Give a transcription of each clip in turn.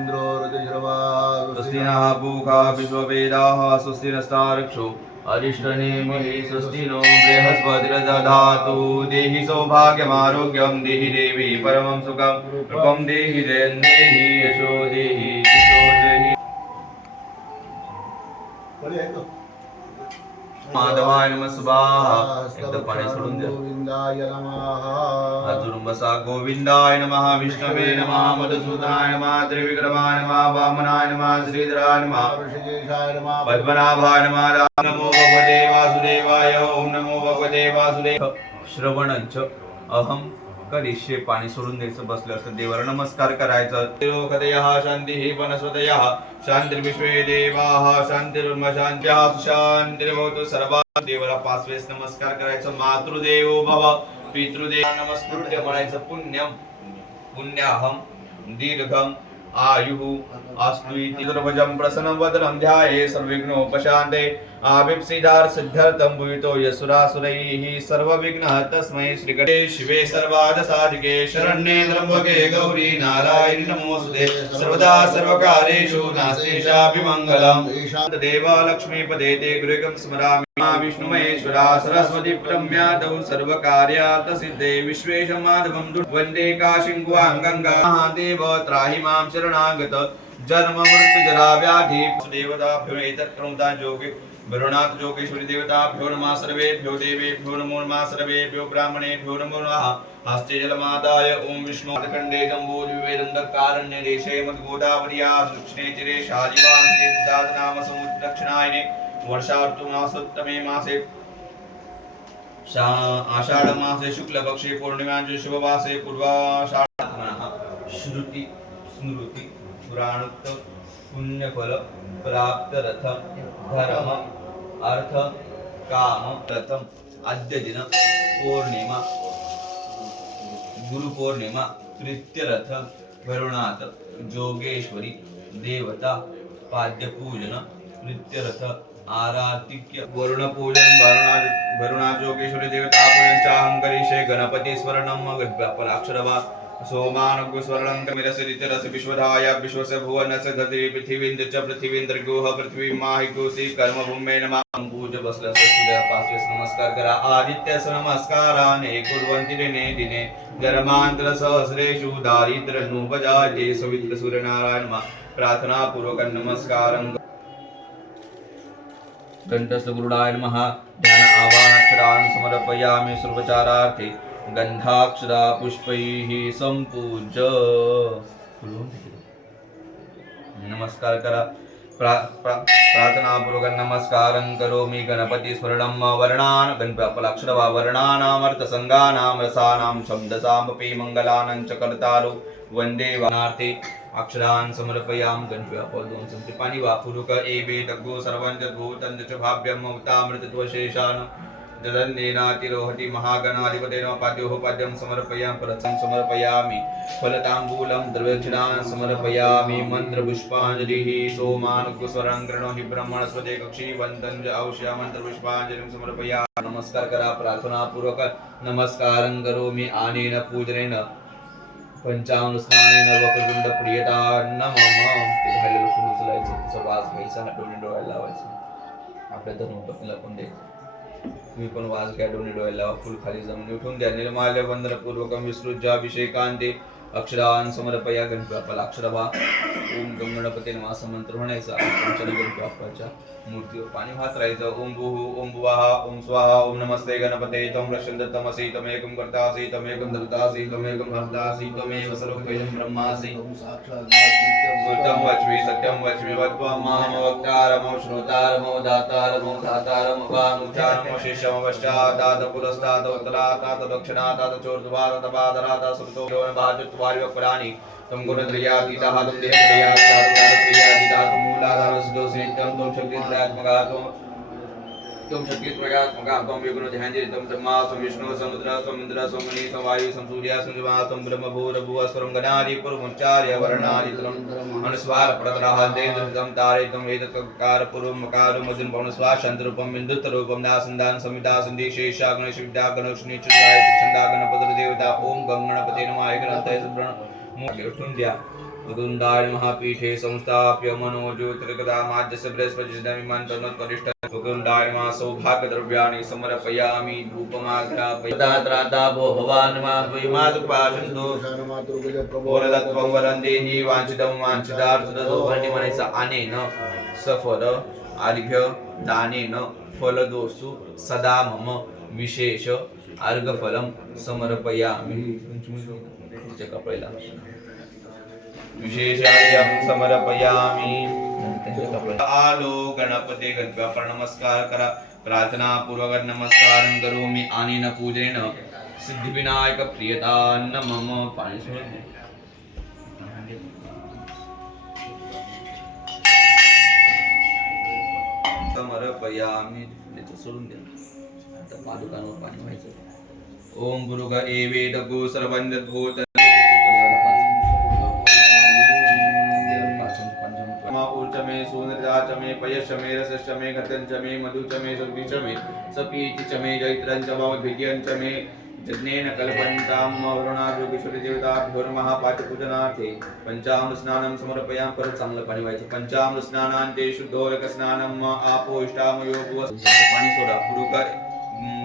इन्द्रो ऋतुजर्वा स्वस्ति नः पूषा विश्ववेदाः स्वस्ति नस्तार्क्ष्यो अरिष्टनेमिः स्वस्ति नो बृहस्पतिर्दधातु देहि सौभाग्यमारोग्यं देहि देवी परमं सुखं रूपं देहि जयं देहि यशो देहि यशो देहि माधवाय नमः स्वाहा एकदा पाणी सोडून द्या गोविंदाय नमः अजुरून बसा गोविंदाय नमः विष्णवे नमः मधुसूदनाय नमः त्रिविक्रमाय नमः वामनाय नमः श्रीधराय नमः ऋषिकेशाय नमः पद्मनाभाय नमः नमो भगवते वासुदेवाय ओम नमो भगवते वासुदेव श्रवणंच अहम करिष्ये पाणी सोडून द्यायचं बसलं असं देवाला नमस्कार करायचं लोकदयः शांतिः वनस्पतयः शांतिर्विश्वे देवाः शांतिर्ब्रह्म शांत्याः सुशांतिर्भवतु सर्वा देवाला 5 वेळेस नमस्कार करायचं मातृदेवो भव पितृदेव नमस्कृत्य म्हणायचं पुण्यम पुण्याहम दीर्घम आयुः अस्तु इति सर्वजं प्रसन्नवदनं ध्याये सर्वविघ्नोपशान्ते आविप्सिदार सिद्ध्यर्थं भूयितो यशुरासुरैः सर्वविघ्नः तस्मै श्रीगणे शिवे सर्वार्थसाधिके शरण्ये त्र्यम्बके गौरी नारायणि नमोऽस्तुते सर्वदा सर्वकार्येषु नास्ति शापि मङ्गलम् ईशानदेवा लक्ष्मीपदे ते गृहं स्मरामि विष्णुमहेश्वरा सरस्वती प्रम्यादौ सर्वकार्यार्थ सिद्धे विश्वेशं माधवं वन्दे काशीं गुहां गंगा महादेव त्राहि मां शरणागत जन्म मृत्यु जरा व्याधि देवताभ्यो एतत्कृता जोगे वरुणाथ जोगेश्वरी देवताभ्यो नमः सर्वेभ्यो देवेभ्यो नमो नमः सर्वेभ्यो ब्राह्मणेभ्यो नमो नमः हस्ते जलमादाय ओम विष्णु खंडे जम्बूद्वीपेरन्दकारण्य देशे मद्गोदावर्या दक्षिणे तीरे शालिवान् तीर्थाद नाम समुद्र दक्षिणायने वर्षाऋतुमासोत्तमे मासे आषाढ़ मासे शुक्ल पक्षे पूर्णिमांचे शुभवासे पूर्वाषाढ़ श्रुति स्मृति पुराणोक्त पुण्यफल प्राप्त रथ धर्म अर्थ काम प्रथम आद्य दिन पौर्णिमा गुरु पौर्णिमा तृतीय रथ भरुणाथ जोगेश्वरी देवता पाद्य पूजन तृतीय रथ आरातिक्य वरुण पूजन भरुणा जोगेश्वरी देवता पूजन चाहं करिष्ये गणपति स्मरणं गणपलाक्षरवा सोमानगु स्वर्णं कमिरसिरितरस विश्वधाय विश्वस्य भुवनस्य धरित्री पृथिवीन्द्र च पृथिवीन्द्र गोह पृथ्वी माहिगोसी कर्म भूमे नमः पूज बसला सूर्य 5 वेळेस नमस्कार करा आदित्यस नमस्काराने कुर्वन्ति दिने दिने धर्मांतर सहस्रेषु दारिद्र्य नुपजाये सवित्र सूर्यनारायण प्रार्थना पूर्वक नमस्कारं कंठस्थ गुरुडाय नमः ध्यान आवाहनाक्षरान् समर्पयामि सर्वचारार्थे गंधाक्षरा पुष्पैः संपूज्य नमस्कार करा प्रार्थना पूर्वक नमस्कारं करोमि गणपति स्मरणं वर्णान् गणपलाक्षरवा वर्णानामर्थ संगानां रसानां शब्दसामपि मंगलानां च कर्तारो वंदे वानार्थे अक्षरान् समर्पयामि गणपतिं संति पाणी वापुरुक एवे तग्गो सर्वं जद्भूतं च भाव्यं ममतामृतत्वशेषान् जदन्नेनातिरोहति महागणाधिपतेन पाद्योः पाद्यं समर्पयामि परचं समर्पयामि फलताम्बूलं द्रव्यक्षणान् समर्पयामि मन्त्रपुष्पाञ्जलिः सोमानुस्वरं गृह्णामि ब्रह्मणस्पते कक्षीवन्तं च औष्या मन्त्रपुष्पाञ्जलिं समर्पयामि नमस्कार करा प्रार्थना पूर्वक नमस्कारं करोमि आनेन पूजनेन पंचांग स्नानेन वक्रतुंड प्रियता नमः ते भाईला फुल उचलायचं त्याचा वास घ्यायचा डोळे डोळ्याला लावायचं आपल्या धर्मपत्नीला पण द्यायचं तुम्ही पण वास घ्या डोळे डोळ्याला लावा फुल खाली जमिनी उठून द्या निर्माल्य वंदन पूर्वकं विसृज्याभिषेकांते अक्षरान् समर्पया गणपतीला अक्षरवा ओम गं गणपती नमः असं मंत्र म्हणायचा पंचन गणपतीच्या मूर्तीवर पाणी वाहत राहायचं ओम भूः ओम भुवः ओम स्वाहा ओम नमस्ते गणपते त्वं रक्षन्त तमसि त्वमेकं कर्तासि त्वमेकं धर्तासि त्वमेकं हर्तासि त्वमेव सर्वोपरि ब्रह्मासि सत्यं वच्मि सत्यं वच्मि वक्त्वं मां वक्तारमो श्रोतारमो दातारमो धातारमो वानुचारमो शिष्यमवश्चादात पुरस्तात् उत्तरात् दक्षिणात् चोर्ध्वात् पादरात् सुतो वायुवक्राणि तम गुणत्रयातीतः तुम देहत्रयातीतः तुम मूलाधार सुदोषितं तुम शक्तित्रयात्मकः तुम शक्तित्रयात्मकः तुम विगुण ध्यानजितं ब्रह्मा तुम विष्णु समुद्र समुद्र सोमनि वायु सूर्य सूर्यमा तुम ब्रह्म भूर्भुवः स्वरं गणादि पूर्वमुच्चार्य वर्णादि तुम अनुस्वार प्रतरः देन्द्रं तारितं एतत्कार पूर्वं मकारं मधुन पवनस्वार शान्तरूपं बिन्दुतरूपं दासन्दान समिता सन्धि शेषा गणेश विद्या गणोष्णी चुराय छंदा गणपति देवता ओम गं गणपते नमः ग्रंथय सुब्रण उठून द्या सुगुंडाय महापीठे संस्थाप्य मनोज्योतिर्गदामाद्यस्य बृहस्पतिर्दमिमन्तनोत्परिष्ठ सुगुंडाय महा सौभाग्यद्रव्याणि समर्पयामि धूपमाग्रापयात्रादाभो भवान् मातुपाशन्तो ओरदत्वं वरन्देहि वाञ्छितं वाञ्छितार्थदतो भण्डिमनसा अनेन सफल अर्घ्य दानेन फलदोषु सदा मम विशेष अर्घफलं समर्पयामि विशेषार्घ्यं समर्पयामि आलो गणपते गणपती नमस्कार करा प्रार्थना पूर्वक नमस्कार करोमि अनेन पूजेन सिद्धिविनायक प्रियतान्न मम पाणी समर्पयामि सोडून द्या आता पादुकांवर पाणी व्हायचं ओम गुरुग एवेद गो सर्वंदत भूत मे सुनृता मे पयश मे रसश्च मे घतञ्च मे मधुच मे सुर्भिच मे सपीति च मे जैत्रञ्च भवद्भिद्यञ्च मे यज्ञेन कल्पन्तां वरुणाद्योगेश्वरी देवताभ्योर्महापाठपूजनार्थे पंचामृत स्नानं समर्पयामि परत चांगलं पाणी व्हायचं पंचामृत स्नानांते शुद्धोदक स्नानम आपो इष्टामयो पाणी सोडा पुरुकर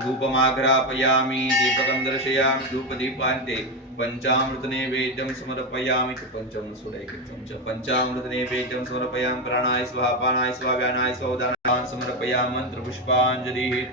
धूपमाग्रापयामि दीपकं दर्शयामि धूपदीपान्ते पंचामृत नैवेद्यं समर्पयामि पंचामृत सोडायचं चमचा पंचामृत नैवेद्यं समर्पयामि प्राणाय स्वाहा पानाय स्वाहा व्यानाय स्वाहा उदानाय समर्पयामि मंत्र पुष्पांजलि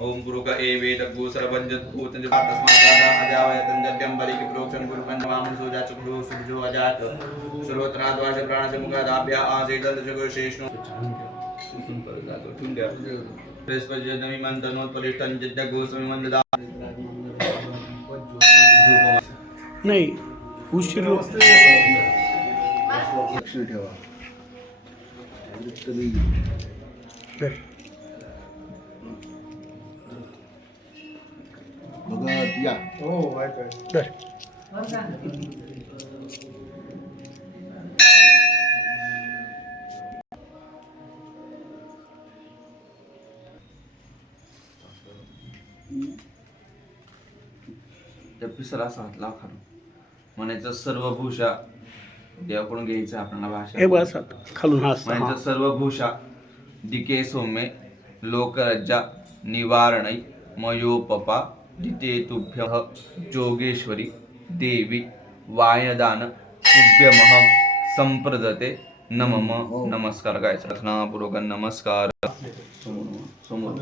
ओम गुरुक एवेद गो सर्वंजत भूत तस्मादादा अजावयतं जड्यं बलिक प्रोक्षण गुरुपंचमामृत सोजाचक्रो सुजो अजात सर्वत्राद्वाश प्राणस्य मुखादाभ्या आसेदल जगो शेषनो सुन पर जातो ठून द्या बृहस्पतिर्दमि मंत्रनोत्परिष्ठं जड्य गोस्वामी मंददा नाही उशीर लक्ष ठेवा भगत या पिसरा सात लाख म्हणायचं सर्व भूषा देवाकडून घ्यायचं आपल्याला भाषा हे बस खालून म्हणायचं सर्व भूषा दिके सौम्ये लोकरज्जा निवारणै मयोपपा दिते तुभ्यः जोगेश्वरी देवी वायदान तुभ्यमहं संप्रदते नमम नमस्कार गायचा प्रार्थनापूर्वक नमस्कार समोर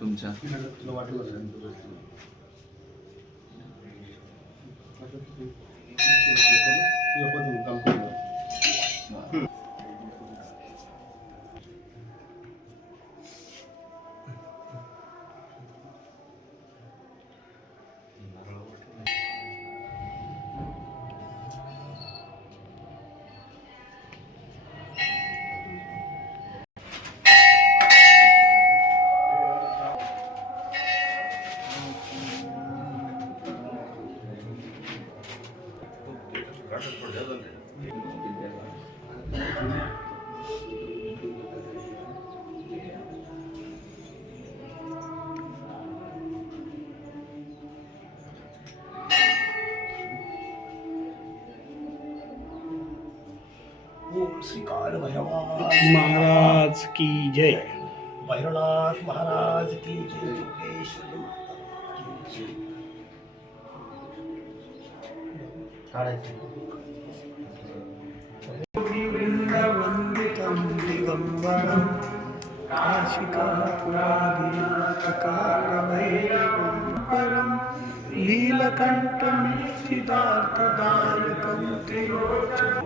तुमच्या श्री काल भैरवान महाराज की जय भैरवनाथ महाराज की जय जोगेश्वरी माता की जय वृंदावंदितं दिगंबरं काशिकापुरादिनाथकालभैरवं परं लीलकण्ठमिच्छिदार्थदायकं त्रिलोचनं